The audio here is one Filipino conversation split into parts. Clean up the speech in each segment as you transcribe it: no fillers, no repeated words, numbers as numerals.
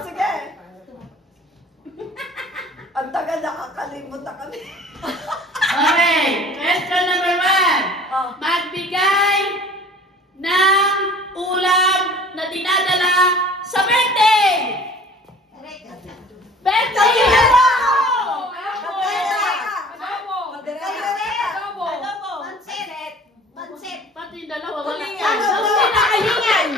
sige. Ang tagal nakakalimot na kami. Okay, question number 1. Oh. Magbigay ng ulam na dinadala sa birthday! Birthday! Pati yung dalawa, wala. Hindi na kalingan!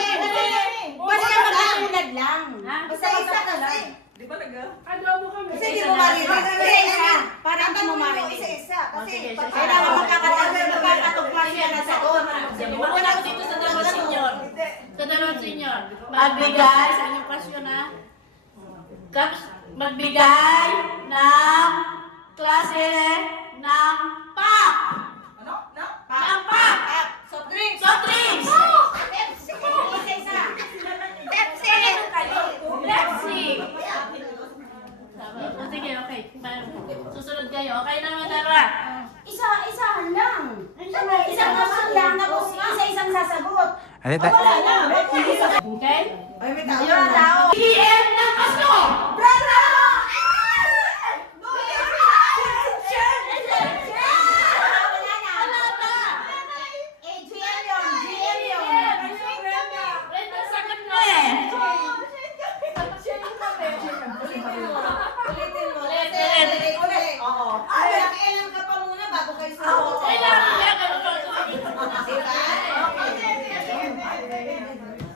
Basta mag-aulad lang. Basta isa kasi. Di ba nag- Adobo kami. Kasi di mo marinig. Isa-isa. Para hindi mo marinig. Isa-isa. Kasi Sige, pag- Kailangan magkakatugma siya na sagot. Wala ko dito sa dalawang senior. Hindi. Sa dalawang senior. Magbigay sa inyong pasyon ha. Magbigay ng klase ng pop. Ano? No? Ng pop. Soft drinks! Soft drinks. Isa-isa. Pepsi. O sige, okay. Susunod kayo. Okay naman, Dara. Isa-isahan lang. Isang naman lang. Tapos isa-isang sasagot. Ano ta? Wala na. Okay? Ay, may tao. Yung tao. PM ng Pasko. Brother! Wala na. Wala na. GM yun. Brenda, sagot mo eh. Ulit. Oo. Ay, nakialam ka pa muna bago kayo sagot. Kailangan niya ganun.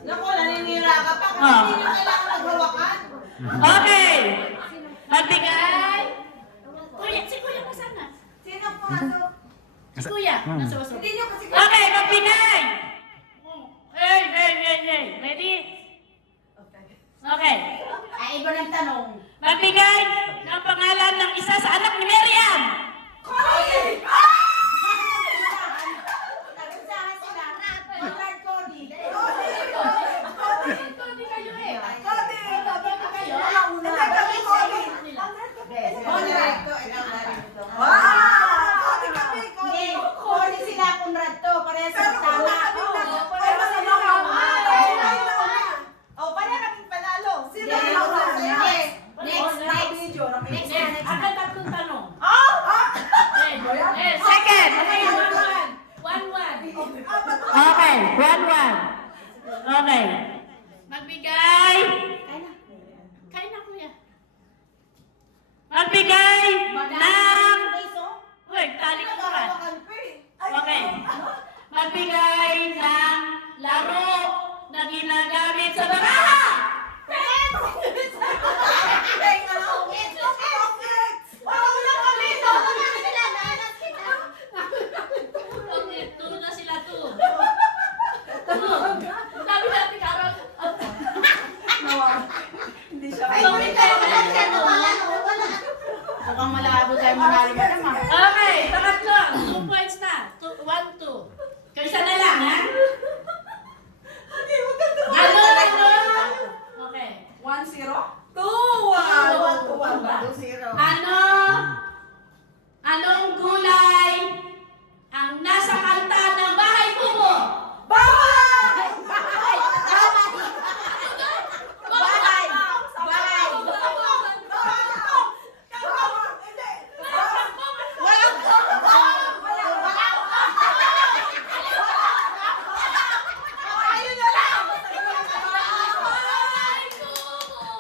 Naku, naninira ka pa kasi Ah. hindi nyo kailangan maghawakan. Okay. Magbigay. Kuya, si Kuya masana. Sino pumasok? Si Kuya, nasa waso. Hindi nyo kasi... Okay, magbigay. Hey. Ready? Okay. Ay, iba ng tanong. Magbigay ng pangalan ng isa sa anak ni Miriam. Cody! Nag-usahan sila. Lord Cody. Hindi kayo eh. Cody! Kayo? Hindi kami Cody. Conrad. Wow! Cody kami, Cody. Hindi. Cody sila, Conrad to. Parehas sa Pero kung tama. kami na... Oo. Ay, masama ka. Oh, pala kaming panalo. Sino Yes. ang nauna sa'yo? Yes. Next. Next. Akan tatlong tanong. Ah! Second. One. Okay, 1-1. Okay. Magbigay. Kain na, Kuya. Magbigay ng... Uy, tali ko pa. Okay. Magbigay ng laro na ginagamit sa baraha. Okay, 2 na sila, 2. Sabi natin, Carol. Hindi siya. Mukhang malabo tayo manalo mo naman. Okay, pangatlo. 2 points na. 1-2. Kaisa na lang, ha? Ano? Okay. 1-0? 2-1 ba? 2-0. Anong gulay ang nasa kanta ng bahay kubo? Bawal! Bahay.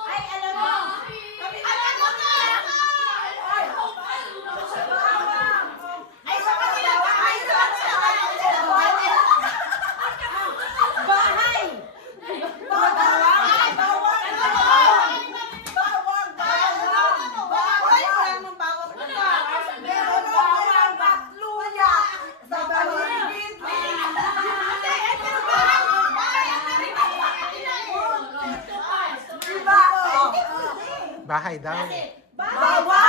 Ay, alam mo. Ay, sa kanila bahay. Bahay. Bahay daw. Bawal!